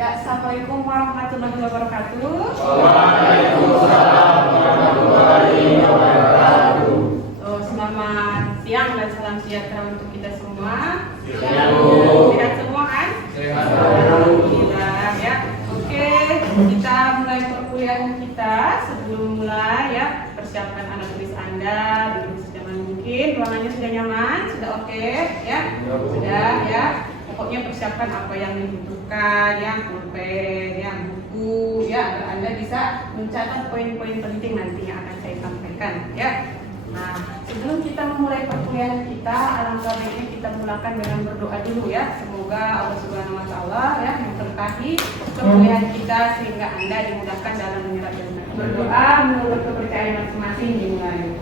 Ya, Assalamualaikum warahmatullahi wabarakatuh. Waalaikumsalam warahmatullahi wabarakatuh. Selamat siang dan salam sejahtera untuk kita semua. Sehat semua kan? Sehat. Alhamdulillah ya. Oke, kita mulai perkuliahan kita. Sebelum mulai ya, persiapkan alat tulis Anda duduk senyaman mungkin. Ruangannya sudah nyaman, sudah oke ya? Sudah ya. Pokoknya persiapkan apa yang dibutuhkan, ya, pulpen, ya, buku, ya, agar Anda bisa mencatat poin-poin penting nanti yang akan saya sampaikan, ya. Nah, sebelum kita memulai perkuliahan kita, alangkah baiknya kita mulakan dengan berdoa dulu, ya. Semoga Allah Subhanahu Wa Taala ya memberkahi perkuliahan kita sehingga Anda dimudahkan dalam menyerap ilmu. Berdoa menurut kepercayaan masing-masing dimulai.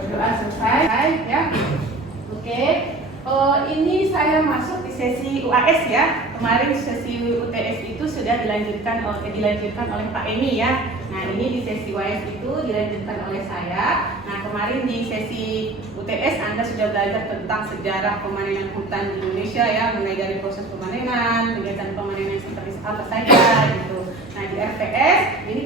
Berdoa selesai ya. Oke. Ini saya masuk di sesi UAS ya. Kemarin sesi UTS itu sudah dilanjutkan oleh Pak Eni ya. Nah, ini di sesi UAS itu dilanjutkan oleh saya. Nah, kemarin di sesi UTS Anda sudah belajar tentang sejarah pemanenan hutan di Indonesia ya, mulai dari proses pemanenan, kegiatan pemanenan seperti apa saja gitu. Nah, di RPS ini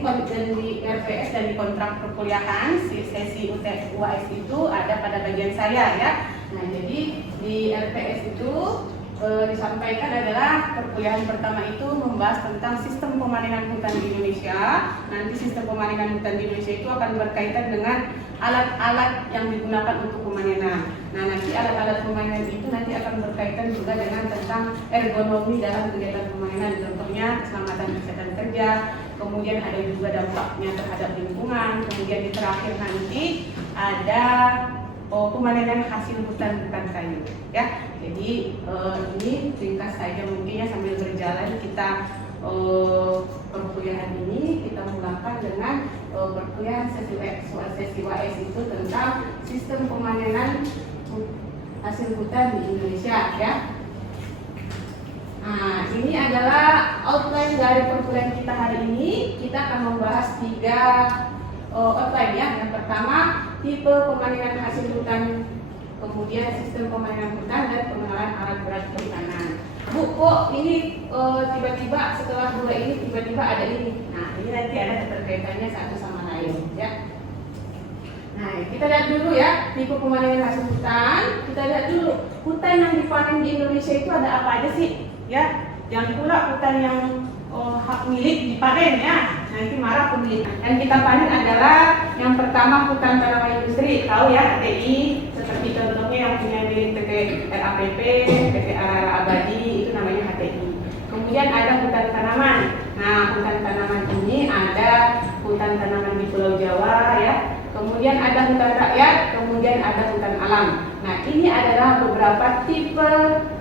dan di kontrak perkuliahan sesi UAS itu ada pada bagian saya ya. Nah, jadi di RPS itu disampaikan adalah perkuliahan pertama itu membahas tentang sistem pemanenan hutan di Indonesia. Nanti sistem pemanenan hutan di Indonesia itu akan berkaitan dengan alat-alat yang digunakan untuk pemanenan. Nah, nanti alat-alat pemanenan itu nanti akan berkaitan juga dengan tentang ergonomi dalam kegiatan pemanenan. Contohnya keselamatan kesehatan kerja, kemudian ada juga dampaknya terhadap lingkungan, kemudian di terakhir nanti ada pemanenan hasil hutan bukan kayu ya. Jadi ini ringkas saja mungkin ya, sambil berjalan kita perkuliahan ini kita mulakan dengan perkuliahan sesi UAS itu tentang sistem pemanenan hasil hutan di Indonesia ya. Nah, ini adalah outline dari perkuliahan kita hari ini. Kita akan membahas 3 outline ya. Yang pertama, tipe pemanenan hasil hutan, kemudian sistem pemanenan hutan, dan pengenalan alat berat perikanan. Bu, kok ini tiba-tiba setelah 2 ini tiba-tiba ada ini? Nah, ini nanti ada keterkaitannya satu sama lain ya. Nah, kita lihat dulu ya tipe pemanenan hasil hutan. Kita lihat dulu hutan yang dipanen di Indonesia itu ada apa aja sih ya? Jangan pula hutan yang hak milik dipanen ya, nanti marah pemilik. Yang kita panen adalah yang pertama hutan tanaman industri, tahu ya, HTI, seperti contohnya yang punya milik PT RAPP, PT Arara Abadi, itu namanya HTI. Kemudian ada hutan tanaman. Nah, hutan tanaman ini ada hutan tanaman di Pulau Jawa ya. Kemudian ada hutan rakyat, kemudian ada hutan alam. Nah, ini adalah beberapa tipe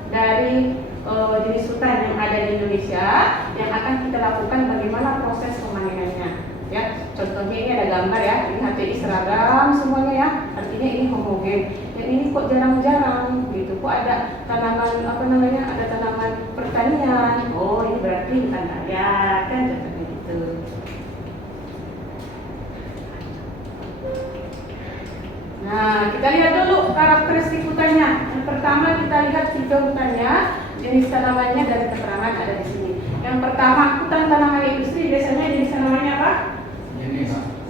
dari jenis hutan yang ada di Indonesia yang akan kita lakukan bagaimana proses pemanenannya ya. Contohnya ini ada gambar ya, ini HTI seragam semuanya ya, artinya ini homogen. Dan ini kok jarang-jarang gitu, kok ada tanaman ada tanaman pertanian, oh ini berarti hutan rakyat kan, contohnya gitu. Nah, kita lihat dulu karakteristik hutannya. Yang pertama kita lihat tipe hutannya, jenis tanamannya dan keterangan ada di sini. Yang pertama, hutan tanaman industri biasanya jenis tanamannya apa?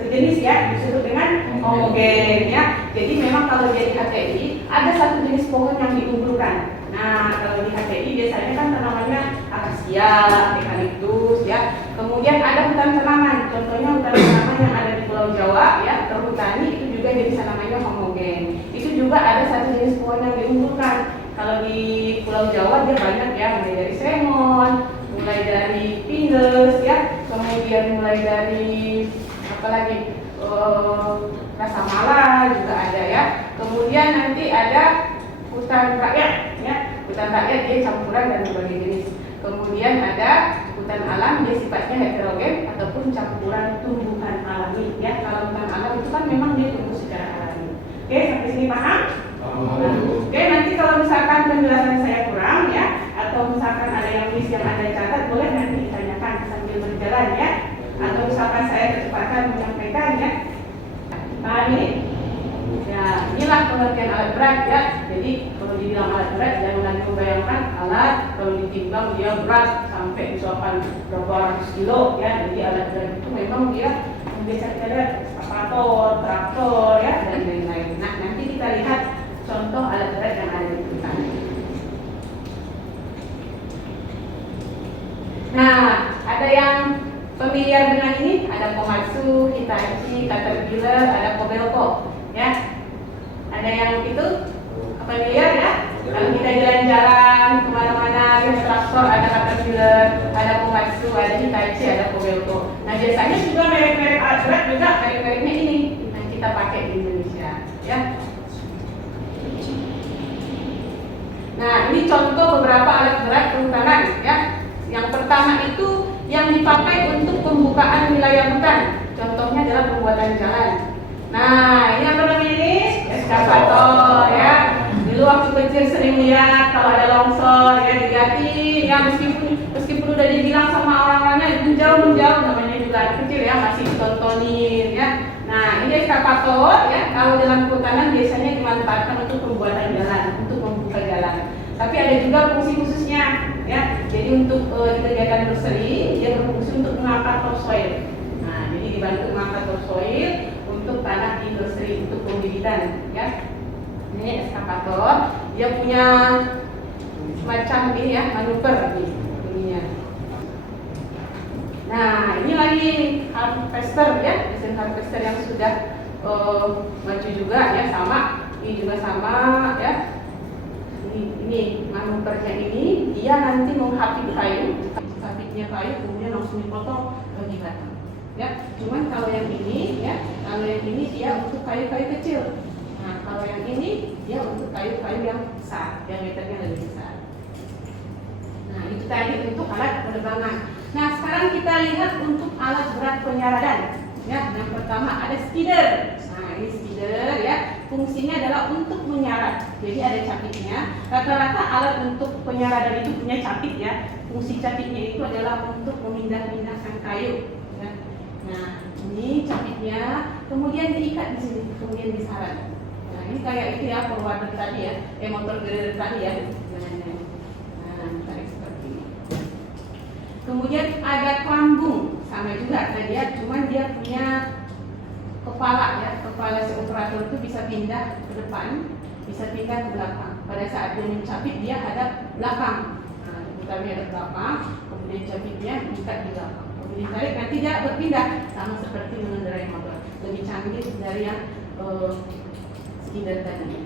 Sejenis ya, disebut dengan homogen ya. Jadi memang kalau jadi HTI ada satu jenis pohon yang diunggulkan. Nah, kalau di HTI biasanya kan tanamannya akasia, eukaliptus ya. Kemudian ada hutan tanaman, contohnya hutan tanaman yang ada di Pulau Jawa ya, terhutani itu juga jenis tanamannya homogen. Itu juga ada satu jenis pohon yang diunggulkan. Kalau di Pulau Jawa dia banyak ya, mulai dari semon, mulai dari pinus ya, kemudian mulai dari apalagi rasa mala juga ada ya. Kemudian nanti ada hutan rakyat ya, hutan rakyat dia campuran dan berbagai jenis. Kemudian ada hutan alam, dia sifatnya heterogen ataupun campuran tumbuhan alami ya. Kalau hutan alam itu kan memang dia tumbuh secara alami. Oke, sampai sini paham? Oke, nanti kalau misalkan penjelasan saya kurang ya, atau misalkan ada yang miss yang Anda catat, boleh nanti ditanyakan sambil berjalan ya. Atau misalkan saya kecepatan menyampaikan ya. Paham ini? Ya, inilah pengertian alat berat ya. Jadi kalau dibilang alat berat, jangan lagi membayangkan alat kalau ditimbang dia berat sampai misalkan berapa ratus kilo ya. Jadi alat berat itu memang dia biasa kita lihat ekskavator, traktor ya dan lain-lain. Nah, nanti kita lihat contoh alat berat yang ada di depan. Nah, ada yang familiar dengan ini, ada Komatsu, Hitachi, Caterpillar, ada Kobelco, ya. Ada yang itu familiar ya? Kalau kita jalan-jalan kemana-mana, lihat traktor, ada Caterpillar, ada Komatsu, ada Hitachi, ada Kobelco. Nah, biasanya juga merek-merek alat berat juga merek-mereknya ini yang kita pakai di Indonesia, ya. Nah, ini contoh beberapa alat berat perhutanan, ya. Yang pertama itu yang dipakai untuk pembukaan wilayah hutan. Contohnya adalah pembuatan jalan. Nah, ini apa namanya ini? Ekskavator ya. Dulu waktu kecil sering lihat kalau ada longsor ya diganti ya meskipun udah dibilang sama orang-orangnya menjauh namanya juga anak kecil ya masih ditontonin ya. Nah, ini ekskavator ya. Kalau dalam kehutanan biasanya dimanfaatkan untuk pembuatan jalan, untuk membuka jalan. Tapi ada juga fungsi khususnya ya. Jadi untuk di kegiatan nursery dia berfungsi untuk mengangkat topsoil. Nah, jadi dibantu mengangkat topsoil untuk tanah di nursery untuk pembibitan ya. Ini ekskavator, dia punya semacam ini ya manuver ininya. Nah, ini lagi harvester ya, mesin harvester yang sudah maju juga ya sama. Ini juga sama ya. Ini manuvernya ini dia nanti menghapit kayu, hapitnya kayu kemudian langsung dipotong bagi batang. Ya, cuman kalau yang ini ya, kalau yang ini dia untuk kayu-kayu kecil. Nah, kalau yang ini dia untuk kayu-kayu yang besar, diameternya lebih besar. Nah, itu tadi untuk alat penebangan. Nah, sekarang kita lihat untuk alat berat penyaradan. Ya, yang pertama ada skidder. Nah, ini skidder ya. Fungsinya adalah untuk menyarat. Jadi ada capitnya. Rata-rata alat untuk penyaradan itu punya capit ya. Fungsi capitnya itu adalah untuk memindah-mindahkan kayu. Ya. Nah, ini capitnya. Kemudian diikat di sini, kemudian disarat. Nah, ini kayak itu ya, forwarder tadi ya, motor grader tadi ya. Nah, tarik seperti ini. Kemudian ada kelambung, sama juga tadi ya, cuman dia punya kepala ya, kepala si operator itu bisa pindah ke depan, bisa pindah ke belakang. Pada saat dia mencapit dia hadap belakang. Nah, utamanya ada belakang, kemudian capitnya diikat di belakang. Kemudian tarik nanti dia berpindah sama seperti mengendarai motor. Lebih canggih dari yang skidder tadi.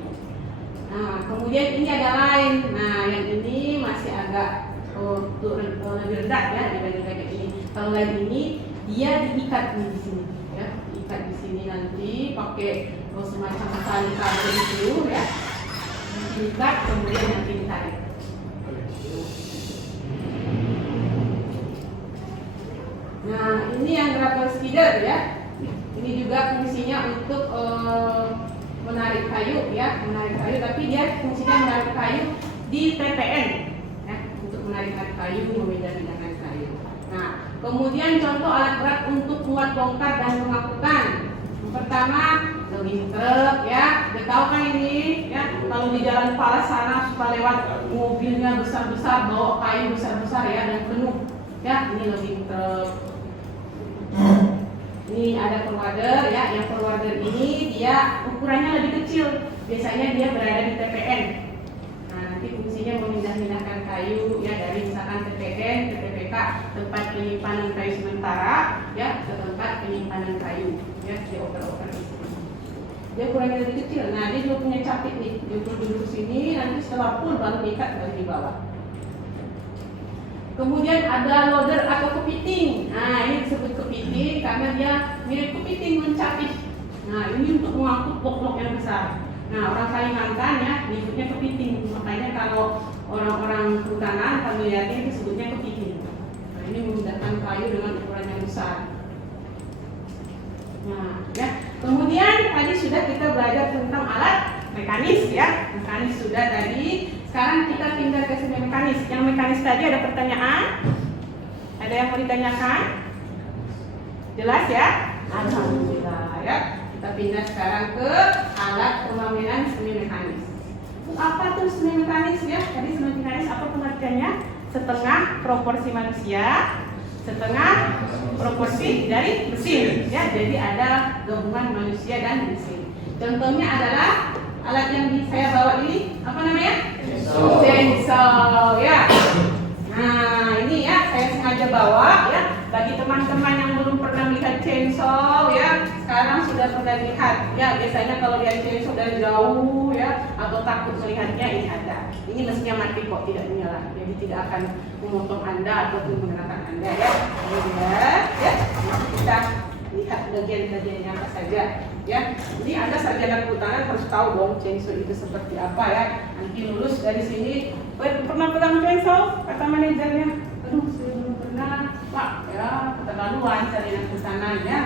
Nah, kemudian ini ada lain. Nah, yang ini masih agak lebih rendah ya dibandingkan yang ini. Kalau lain ini dia diikat di sini. Ya, ikat di sini nanti pakai semacam tali kabel itu ya, diikat kemudian nanti ditarik. Nah, ini yang grapple skidder ya. Ini juga fungsinya untuk menarik kayu ya, menarik kayu. Tapi dia fungsinya menarik kayu di TPN ya, untuk menarik kayu, memindah-mindahkan kayu. Nah, kemudian contoh alat berat untuk muat bongkar dan mengangkutkan. Yang pertama, logging truk ya. Udah tahu kan ini ya, kalau di jalan Palas sana suka lewat mobilnya besar-besar bawa kayu besar-besar ya dan penuh. Ya, ini logging truk. Ini ada forwarder ya, yang forwarder ini dia ukurannya lebih kecil. Biasanya dia berada di TPN. Nah, nanti fungsinya memindah-mindahkan kayu ya dari misalkan TPN ke TPK, tempat penyimpanan kayu sementara ya, ke tempat penyimpanan kayu ya, dioper-oper di sini. Dia ukurannya lebih kecil. Nah, dia juga punya capit nih. Dia duduk sini, nanti setelah full baru diikat dari di bawah. Kemudian ada loader atau kepiting. Nah, ini disebut kepiting karena dia mirip kepiting mencapit. Nah, ini untuk mengangkut blok-blok yang besar. Nah, orang Kalimantan ya disebutnya kepiting. Makanya kalau orang-orang kehutanan familiarnya disebutnya kepiting. Nah, ini memindahkan kayu dengan ukuran yang besar. Nah, ya. Kemudian tadi sudah kita belajar tentang alat mekanis ya. Mekanis sudah tadi. Sekarang kita pindah ke sini mekanis. Yang mekanis tadi ada pertanyaan? Ada yang mau ditanyakan? Jelas ya? Alhamdulillah ya. kita pindah sekarang ke alat pemainan semi mekanis. Apa tuh semi mekanis ya? Tadi semi mekanis apa pengertiannya? Setengah proporsi manusia, setengah proporsi dari mesin ya. Jadi ada gabungan manusia dan mesin. Contohnya adalah alat yang saya bawa ini, apa namanya? Chainsaw ya. Nah, ini ya saya sengaja bawa ya bagi teman-teman yang belum pernah melihat chainsaw ya, sekarang sudah pernah lihat ya. Biasanya kalau lihat chainsaw dari jauh ya atau takut melihatnya, ini ada. Ini mesinnya mati kok, tidak menyala. Jadi tidak akan memotong Anda atau menggunakan Anda ya. Kemudian ya, kita lihat bagian-bagiannya apa saja ya. Ini Anda sarjana kehutanan harus tahu dong chainsaw itu seperti apa ya. Nanti lulus dari sini, pernah pegang chainsaw? Kata manajernya, aduh saya belum pernah Pak ya, keterlaluan sarjana kehutanan ya.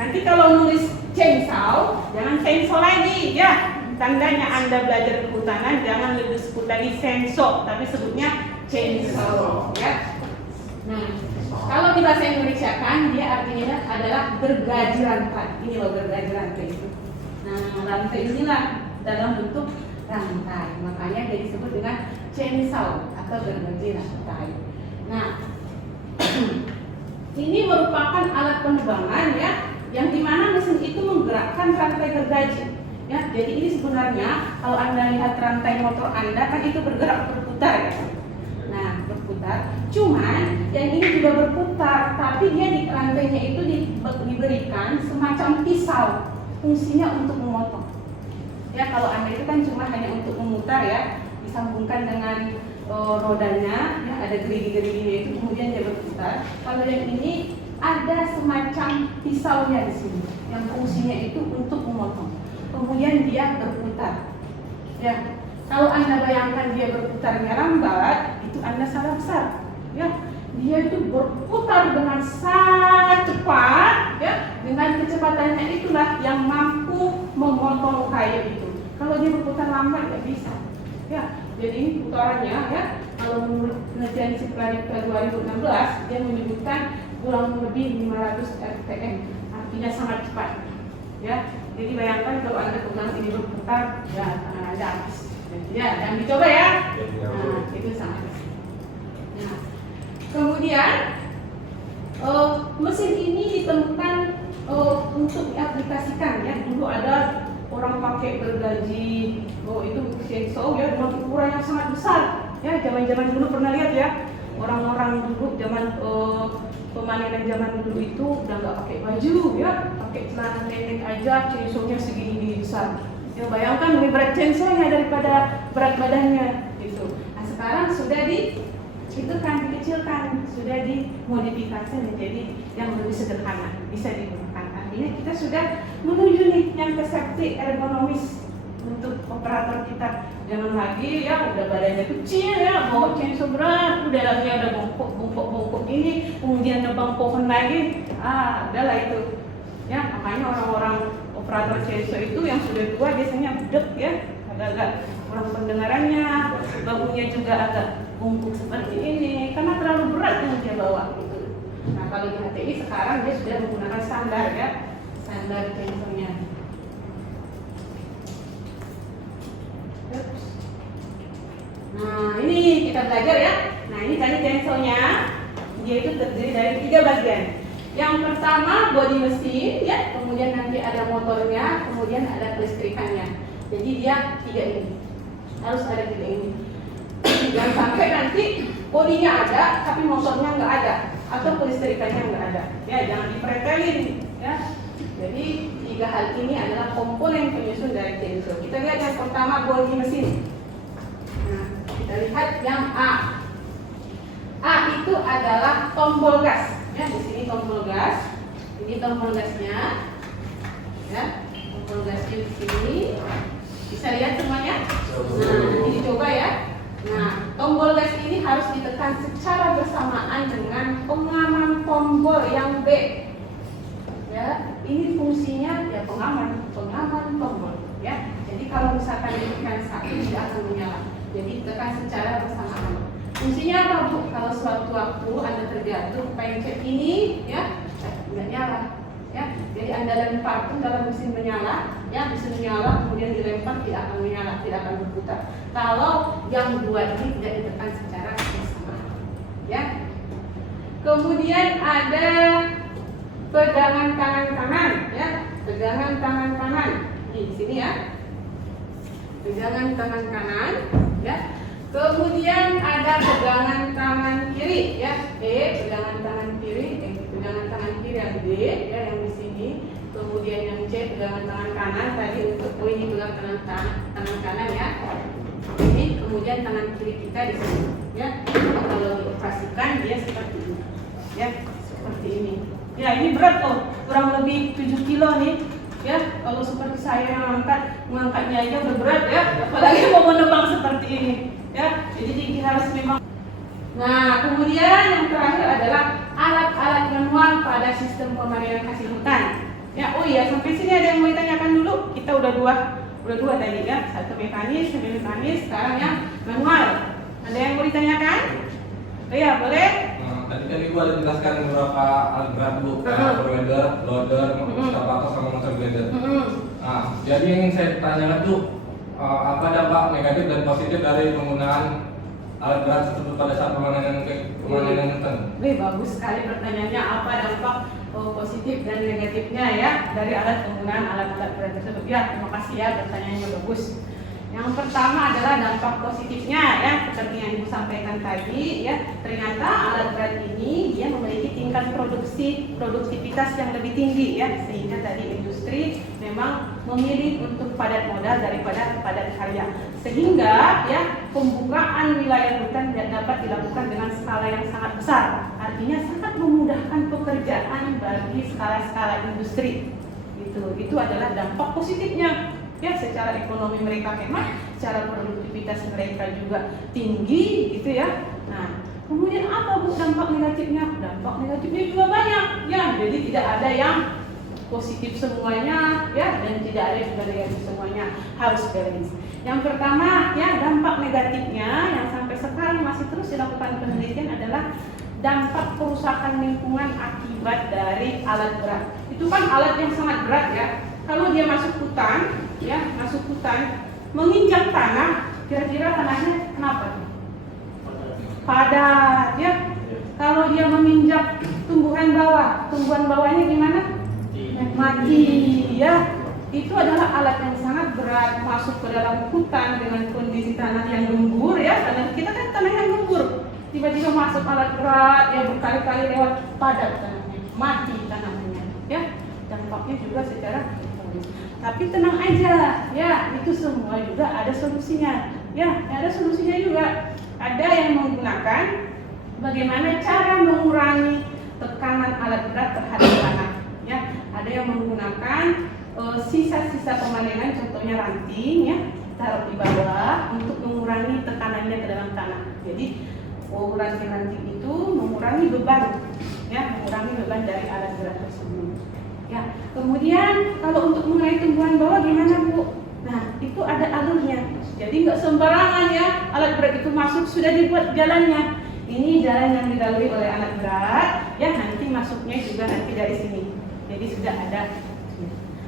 Nanti kalau nulis chainsaw, jangan chainsaw lagi ya. Tandanya Anda belajar kehutanan, jangan lebih sebut lagi sensor, tapi sebutnya chainsaw ya. Nah, kalau di bahasa Indonesia kan dia artinya adalah gergaji rantai. Ini loh gergaji rantai itu. Nah, rantai inilah dalam bentuk rantai. Makanya dia disebut dengan chainsaw atau gergaji rantai. Nah, ini merupakan alat penebangan ya, yang dimana mesin itu menggerakkan rantai gergaji. Ya, jadi ini sebenarnya kalau Anda lihat rantai motor Anda kan itu berputar ya. Nah, berputar. Cuman yang ini juga berputar, tapi dia di rantainya itu diberikan semacam pisau, fungsinya untuk memotong. Ya, kalau Anda itu kan cuma hanya untuk memutar ya, disambungkan dengan rodanya, ya ada gerigi-geriginya itu, kemudian dia berputar. Kalau yang ini ada semacam pisaunya di sini, yang fungsinya itu untuk memotong. Kemudian dia berputar. Ya, kalau Anda bayangkan dia berputarnya lambat, itu Anda salah besar. Ya, dia itu berputar dengan sangat cepat. Ya, dengan kecepatannya itulah yang mampu memotong kayu itu. Kalau dia berputar lambat, nggak bisa. Ya, jadi ini putarannya ya. Kalau menurut penelitian Cipladikta 2016, dia menyebutkan kurang lebih 500 rpm, artinya sangat cepat. Ya, jadi bayangkan kalau Anda pegang ini berputar, ya tangan Anda habis. Ya, dan dicoba ya. Nah, itu sangat. Nah, kemudian mesin ini ditemukan untuk diaplikasikan ya. Dulu ada orang pakai gergaji, itu chainsaw ya, dengan ukuran yang sangat besar. Ya, zaman-zaman dulu pernah lihat ya, orang-orang dulu zaman pemanenan zaman dulu itu udah nggak pakai baju ya, pakai celana pendek aja, chainsaw-nya segini besar. Ya, bayangkan lebih berat chainsaw-nya daripada berat badannya gitu. Nah, sekarang sudah dikecilkan, sudah dimodifikasi menjadi yang lebih sederhana, bisa digunakan. Artinya kita sudah menuju nih yang ke safety ergonomis untuk operator kita. Jangan lagi ya udah badannya kecil ya, bawa chainsaw berat, udah lagi ada bongkok ini, kemudian nebang pohon lagi, adalah itu. Ya, makanya orang-orang operator chainsaw itu yang sudah tua biasanya budek ya, agak-agak kurang pendengarannya, bahunya juga agak bungkuk seperti ini, karena terlalu berat yang dia bawa gitu. Nah, kalau di HTI sekarang dia sudah menggunakan standar ya, standar chainsaw-nya. Nah, ini kita belajar ya. Nah, ini tadi chainsaw-nya, dia itu terdiri dari 3 bagian. Yang pertama bodi mesin ya, kemudian nanti ada motornya, kemudian ada kelistrikannya. Jadi dia 3 ini, harus ada 3 ini. Jangan sampai nanti bodinya ada, tapi motornya nggak ada, atau kelistrikannya nggak ada. Ya, jangan dipretelin ya. Jadi 3 hal ini adalah komponen penyusun dari chainsaw. Kita lihat yang pertama bodi mesin. Nah, kita lihat yang A. A itu adalah tombol gas. Ya, di sini tombol gas. Ini tombol gasnya. Ya, tombol gasnya di sini. Bisa lihat semuanya? Nah, ini dicoba ya. Nah, tombol gas ini harus ditekan secara bersamaan dengan pengaman tombol yang B. Ya, ini fungsinya ya pengaman tombol. Ya, jadi kalau misalkan ditekan satu tidak akan menyala. Jadi tekan secara bersamaan. Fungsinya apa Bu? Kalau suatu waktu Anda terjatuh pencet ini ya nggak nyala ya. Jadi Anda lempar apapun dalam mesin menyala, ya mesin menyala kemudian dilempar tidak akan menyala, tidak akan berputar. Kalau yang dua ini tidak ditekan secara bersamaan, ya. Kemudian ada pegangan tangan kanan, ya, pegangan tangan kanan di sini ya, pegangan tangan kanan, ya. Kemudian ada pegangan tangan kiri, ya, pegangan tangan kiri, pegangan tangan kiri yang D, ya, yang di sini. Kemudian yang C pegangan tangan kanan tadi untuk ini pegangan tangan kanan ya. Ini kemudian tangan kiri kita di sini, ya. Kalau dioperasikan dia seperti ini, ya, seperti ini. Ya, ini berat loh, kurang lebih 7 kilo nih. Ya, kalau seperti saya yang mengangkatnya aja udah berat ya, apalagi mau menebang seperti ini. Ya, jadi harus memang. Nah, kemudian yang terakhir adalah alat-alat manual pada sistem pemanenan hasil hutan. Ya, oh iya, sampai sini ada yang mau ditanyakan dulu? Kita udah dua tadi ya, satu mekanis, semi mekanis, sekarang yang manual. Ada yang mau ditanyakan? Oh iya, boleh? Tadi kan Ibu ada jelaskan beberapa alat berat Bu, kayak grader, loader, excavator sama motor grader. Nah, jadi yang ingin saya tanyakan tuh apa dampak negatif dan positif dari penggunaan alat berat tersebut pada saat pemanenan hutan? Bagus sekali pertanyaannya, apa dampak positif dan negatifnya ya dari penggunaan alat-alat berat tersebut. Ya, terima kasih ya, pertanyaannya bagus. Yang pertama adalah dampak positifnya ya, seperti yang Ibu sampaikan tadi ya, ternyata alat berat ini dia memiliki tingkat produktivitas yang lebih tinggi ya, sehingga tadi industri memang memilih untuk padat modal daripada padat karya, sehingga ya pembukaan wilayah hutan dapat dilakukan dengan skala yang sangat besar, artinya sangat memudahkan pekerjaan bagi skala-skala industri. Itu adalah dampak positifnya. Ya, secara ekonomi mereka hemat, secara produktivitas mereka juga tinggi gitu ya. Nah, kemudian apa Bu dampak negatifnya? Dampak negatifnya juga banyak ya, jadi tidak ada yang positif semuanya ya, dan tidak ada juga negatif semuanya, harus balance. Yang pertama ya, dampak negatifnya yang sampai sekarang masih terus dilakukan penelitian adalah dampak kerusakan lingkungan akibat dari alat berat. Itu kan alat yang sangat berat ya. Kalau dia masuk hutan, menginjak tanah, kira-kira tanahnya kenapa? Padat, ya. Kalau dia menginjak tumbuhan bawahnya gimana? Mati, ya. Itu adalah alat yang sangat berat masuk ke dalam hutan dengan kondisi tanah yang gembur, ya. Karena kita kan tanah yang gembur, tiba-tiba masuk alat berat, ya berkali-kali lewat, padat tanahnya, mati tanahnya, ya. Dampaknya juga secara tapi tenang aja, ya itu semua juga ada solusinya, ya ada solusinya juga. Ada yang menggunakan bagaimana cara mengurangi tekanan alat berat terhadap tanah, ya. Ada yang menggunakan sisa-sisa pemanenan, contohnya ranting, ya, taruh di bawah untuk mengurangi tekanannya ke dalam tanah. Jadi ranting-ranting itu mengurangi beban, ya, mengurangi beban dari alat berat tersebut. Ya, kemudian kalau untuk mengenai tumbuhan bawah gimana Bu? Nah, itu ada alurnya. Jadi nggak sembarangan ya, alat berat itu masuk sudah dibuat jalannya. Ini jalan yang dilalui oleh alat berat, ya nanti masuknya juga nanti dari sini. Jadi sudah ada.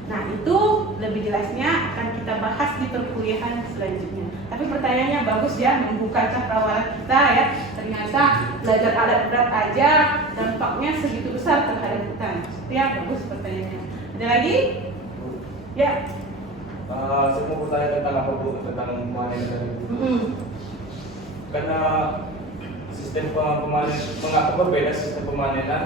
Nah, itu lebih jelasnya akan kita bahas di perkuliahan selanjutnya. Tapi pertanyaannya bagus ya, membuka cakrawala kita ya. Ternyata belajar alat berat aja dampaknya segitu besar terhadap hutan. Ya, bagus pertanyaannya. Ada lagi? Ya. Saya mau bertanya tentang apa Bu? Tentang pemanenan tadi. Karena sistem pemanenan, mengapa berbeda sistem pemanenan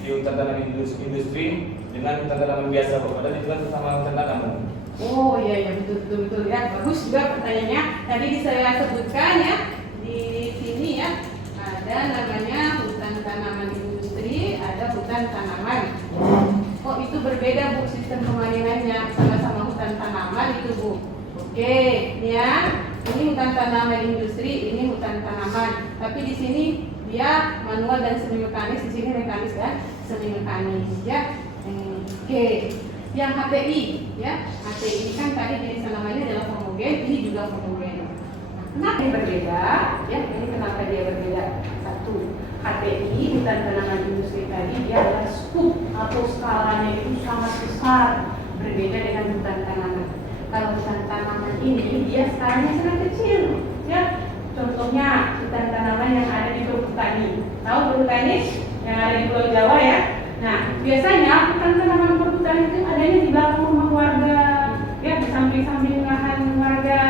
di hutan tanaman industri dengan hutan tanaman biasa Bu? Padahal itu kan sama hutan tanaman. Oh iya betul ya, bagus juga pertanyaannya. Tadi saya sebutkan ya di sini ya, ada namanya hutan tanaman industri, ada hutan tanaman. Oh itu berbeda Bu sistem pemanenannya, sama-sama hutan tanaman itu Bu. Oke, ya ini hutan tanaman industri, ini hutan tanaman. Tapi di sini dia manual dan semi mekanis, di sini mekanis dan semi mekanis ya. Oke. Yang HTI ya, HTI ini kan tadi jenis tanamannya adalah homogen, ini juga homogen. Nah, kenapa yang berbeda? Ya, ini kenapa dia berbeda? Satu, HTI, hutan tanaman industri tadi, dia adalah skup atau skalanya itu sangat besar, berbeda dengan hutan tanaman. Kalau hutan tanaman ini dia skalanya sangat kecil, ya. Contohnya hutan tanaman yang ada di Perhutani. Tahu Perhutani yang ada di Pulau Jawa ya? Nah, biasanya hutan tanaman perhutani itu adanya di belakang rumah warga, ya, di samping-samping lahan warga,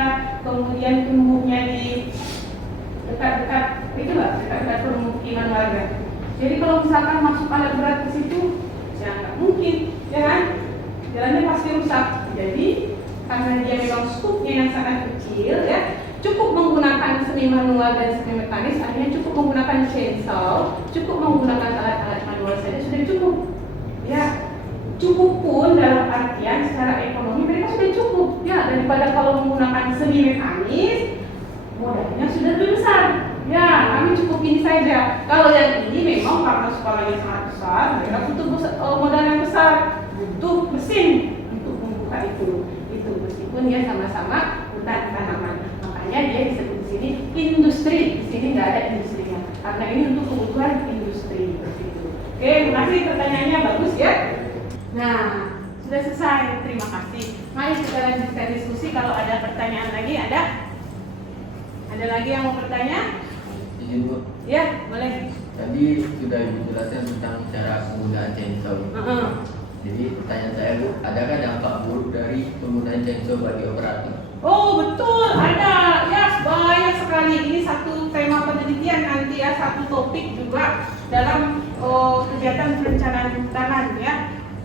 kemudian tumbuhnya di dekat-dekat itu lah, dekat-dekat permukiman warga. Jadi kalau misalkan masuk alat berat ke situ, ya nggak mungkin, ya kan? Jalannya pasti rusak. Jadi karena dia memang skupnya yang sangat kecil, ya, cukup menggunakan semi manual dan semi mekanis, artinya cukup menggunakan chainsaw, cukup menggunakan alat-alat manual saja sudah cukup. Ya, cukup pun dalam artian secara ekonomi mereka sudah cukup, ya, daripada kalau menggunakan semi mekanis modalnya sudah lebih besar. Ya, kami cukup ini saja. Kalau yang ini memang karena skalanya sangat besar, mereka butuh modal yang besar, butuh mesin untuk membuka itu meskipun dia sama-sama hutan tanaman. Makanya dia disebut di sini industri. Di sini nggak ada industrinya, karena ini untuk kebutuhan industri begitu. Oke, terima kasih, pertanyaannya bagus ya. Nah, sudah selesai. Terima kasih. Mari kita lanjutkan diskusi. Kalau ada pertanyaan lagi, ada? Ada lagi yang mau bertanya? Izin Bu. Ya, boleh. Tadi sudah dijelaskan tentang cara penggunaan chainsaw. Jadi pertanyaan saya Bu, adakah dampak buruk dari penggunaan chainsaw bagi operator? Oh betul, ada. Ya, banyak sekali. Ini satu tema penelitian nanti ya, satu topik juga dalam kegiatan perencanaan kehutanan ya.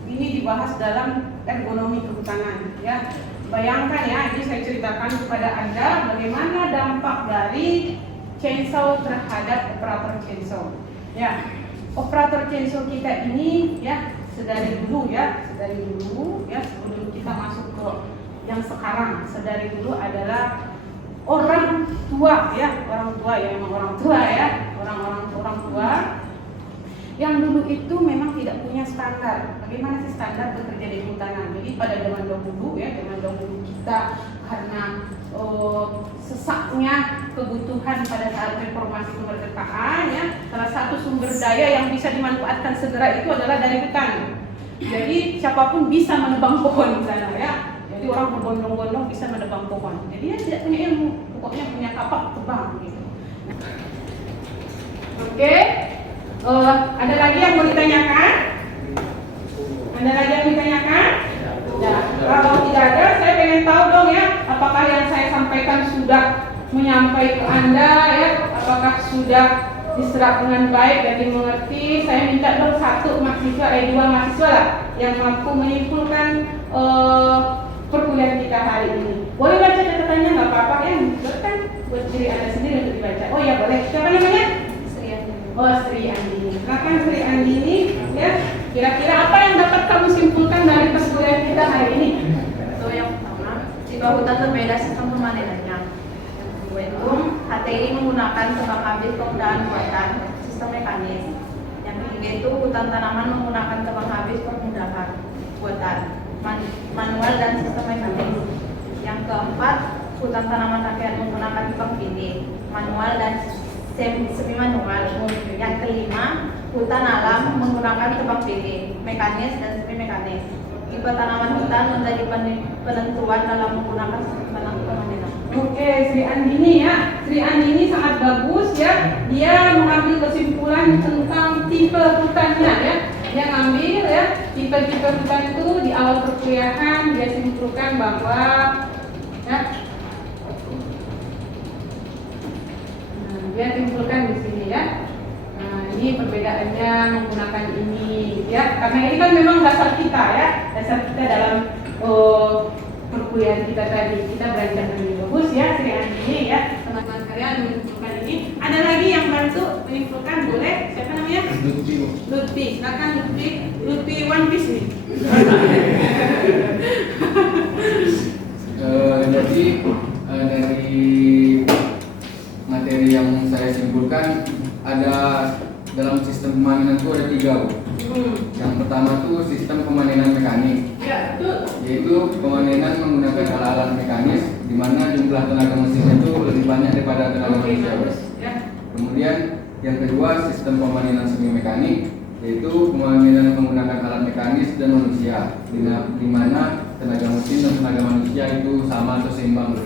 Ini dibahas dalam ergonomi kehutanan ya. Bayangkan ya, ini saya ceritakan kepada Anda bagaimana dampak dari chainsaw terhadap operator chainsaw. Ya, operator chainsaw kita ini ya sedari dulu ya sebelum kita masuk ke yang sekarang, sedari dulu adalah orang tua ya, orang tua yang dulu itu memang tidak punya standar. Bagaimana sih standar bekerja di kehutanan? Jadi pada zaman dahulu kita karena sesaknya kebutuhan pada saat reformasi kemerdekaan ya, salah satu sumber daya yang bisa dimanfaatkan segera itu adalah dari hutan. Jadi siapapun bisa menebang pohon di sana ya. Jadi orang berbondong-bondong bisa menebang pohon. Jadi dia tidak punya ilmu, pokoknya punya kapak tebang gitu. Oke. Ada lagi yang mau ditanyakan? Ya, kalau tidak ada, saya pengen tahu dong ya, apakah yang saya sampaikan sudah menyampai ke Anda ya, apakah sudah diserap dengan baik dan dimengerti. Saya minta dong dua mahasiswa lah yang mampu menyimpulkan perkuliahan kita hari ini. Boleh baca catatannya, nggak apa-apa ya, kan buat diri Anda sendiri untuk dibaca. Oh ya boleh. Siapa namanya? Sri Andini. Silakan Sri Andini ya. Kira-kira apa yang dapat kamu simpulkan dari perkuliahan kita hari ini? Itu yang pertama, jika hutan berbeda sistem pemanenannya. Yang kedua itu, HTI menggunakan tebang habis penggunaan buatan sistem mekanis. Yang ketiga itu, hutan tanaman menggunakan tebang habis permudahan buatan manual dan sistem mekanis. Yang keempat, hutan tanaman rakyat menggunakan tebang pilih manual dan semi manual. Yang kelima, hutan alam menggunakan tebang pilih mekanis dan semi mekanis. Tipe tanaman hutan menjadi penentuan dalam menggunakan sistem pemanenan. Oke, Sri Andini ya. Sri Andini sangat bagus ya. Dia mengambil kesimpulan tentang tipe hutannya ya. Dia ngambil ya tipe-tipe hutan itu di awal perkuliahan dia simpulkan bahwa ya. Dia simpulkan di sini ya. Nah, ini perbedaannya menggunakan ini ya. Karena ini kan memang dasar kita ya. Dasar kita dalam perkuliahan kita tadi. Kita beranjak lebih bagus ya, Sri Andini ya. Teman-teman kalian menyimpulkan ini. Ada lagi yang bantu menyimpulkan, boleh? Siapa namanya? Lutfi. Silakan Lutfi One Piece nih. Jadi dari materi yang saya simpulkan ada dalam sistem pemanenan itu ada 3 Bu. Yang pertama itu sistem pemanenan mekanik. Ya, betul. Yaitu pemanenan menggunakan alat-alat mekanis di mana jumlah tenaga mesinnya itu lebih banyak daripada tenaga manusia. Ya. Kemudian Yang kedua, sistem pemaninan semi mekanik, yaitu pemaninan menggunakan alat mekanis dan manusia, di mana tenaga mesin dan tenaga manusia itu sama atau seimbang.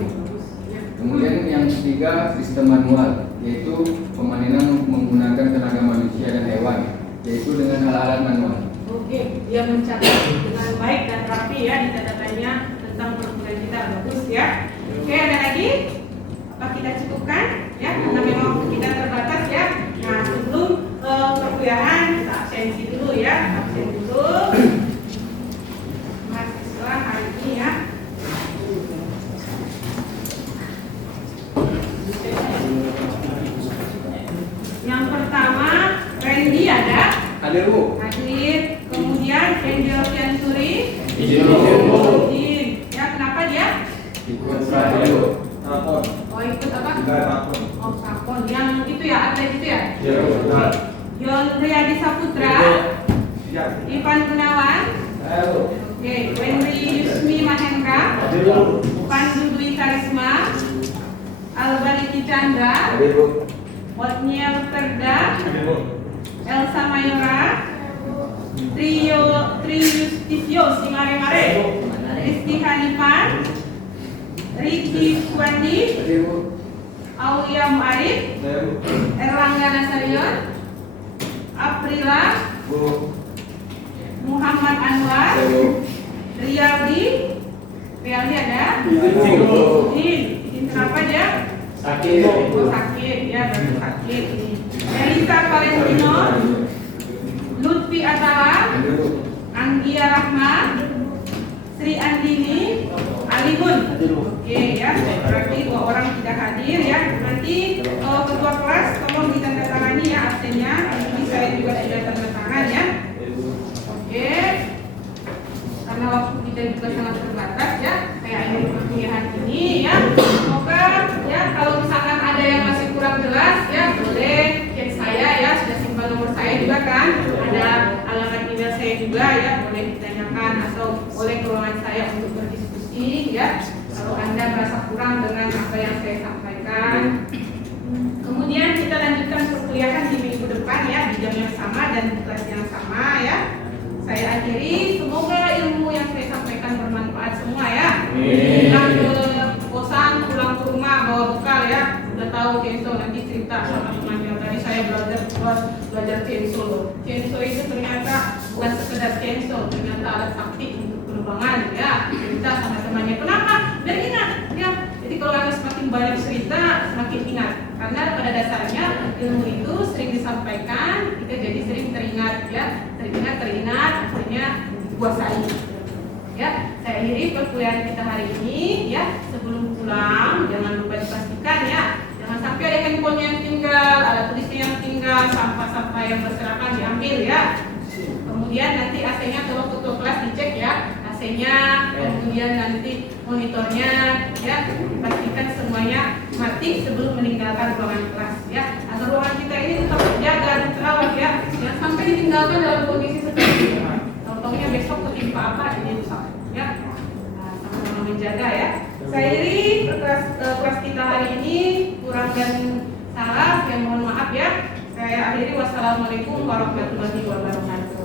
Kemudian yang ketiga, sistem manual, yaitu pemaninan menggunakan tenaga manusia dan hewan, yaitu dengan alat-alat manual. Oke, dia mencatat dengan baik dan rapi ya di catatannya tentang perkuliahan kita, bagus ya. Oke, ada lagi? Apa kita cukupkan? Ya, karena memang waktu kita terbatas ya. Nah, sebelum perkuliahan kita absensi dulu ya, absen dulu. Mahasiswa hari ini ya. Yang pertama, Randy ada? Hadir Bu. Hadir. Kemudian Angel Fiansuri. Izin. Izin. Ya, kenapa dia? Ikut radio. Oh, ikut apa? Rapon. Oh, rapon. Yang itu ya, atlet itu ya? Ya, benar. Yon Riyadi Saputra. Ya. Ivan Gunawan. Halo. Oke, Wendy Yusmi Mahendra. Pandu Dwi Karisma. Albaniti Chandra. Hadir Bu. Otniel Perda. Hadir Bu. Elsa Mayora. Tri Justisio Simare-Mare. Rizky Hanifan. Ricky Suwandi. Hadir Bu. Aulia Muarif. Hadir Bu. Erlangga Nasarion. Aprila. Bu. Muhammad Anwar. Hadir Bu. Riyaldi ada? Izin Bu. Izin kenapa dia? Sakit. Oh, sakit ya, baru sakit ini. Elisa Valentino. Lutfi Atala. Hadir Bu. Anggia Rahma. Sri Andini. Alimun. Oke ya, berarti 2 orang tidak hadir ya. Nanti ketua kelas tolong ditandatangani ya absennya. Ini saya juga sudah tanda tangan ya. Oke. Karena waktu kita juga sangat terbatas ya, saya akhiri perkuliahan ini ya. Semoga ya kalau misalkan ada yang masih kurang jelas ya, boleh chat saya ya, sudah simpan nomor saya juga kan. Ada alamat email saya juga ya, boleh ditanyakan atau boleh ke ruangan saya untuk berdiskusi ya. Kalau Anda merasa kurang dengan apa yang saya sampaikan. Kemudian kita lanjutkan perkuliahan di minggu depan ya, di jam yang sama dan di kelas yang sama ya. Saya akhiri, semoga ilmu yang saya sampaikan bermanfaat semua ya. Pulang ke kosan, pulang ke rumah, bawa bekal ya. Udah tahu Kenso, nanti cerita sama temannya. Tadi saya belajar Kenso loh. Kenso itu ternyata bukan sekedar Kenso, ternyata alat sakti untuk penerbangan ya. Cerita sama temannya, kenapa? Biar ingat ya. Jadi kalau Anda semakin banyak cerita, semakin ingat. Karena pada dasarnya ilmu itu sering disampaikan, kita jadi sering teringat ya. Teringat, akhirnya dikuasai. Ya, saya akhiri perkuliahan kita hari ini ya. Sebelum pulang, jangan lupa dipastikan ya. Jangan sampai ada handphone yang tinggal, ada tulisnya yang tinggal, sampah-sampah yang berserakan diambil ya. Kemudian nanti AC-nya tolong ketua kelas dicek ya. AC-nya, kemudian nanti monitornya ya, pastikan semuanya mati sebelum meninggalkan ruangan kelas ya. Agar ruangan kita ini tetap terjaga dan terawat ya. Jangan sampai ditinggalkan dalam kondisi seperti ini. Contohnya besok ketimpa apa ini rusak ya. Nah, sama-sama menjaga ya. Saya akhiri kelas kita hari ini, kurang dan salah yang mohon maaf ya. Saya akhiri, wassalamualaikum warahmatullahi wabarakatuh.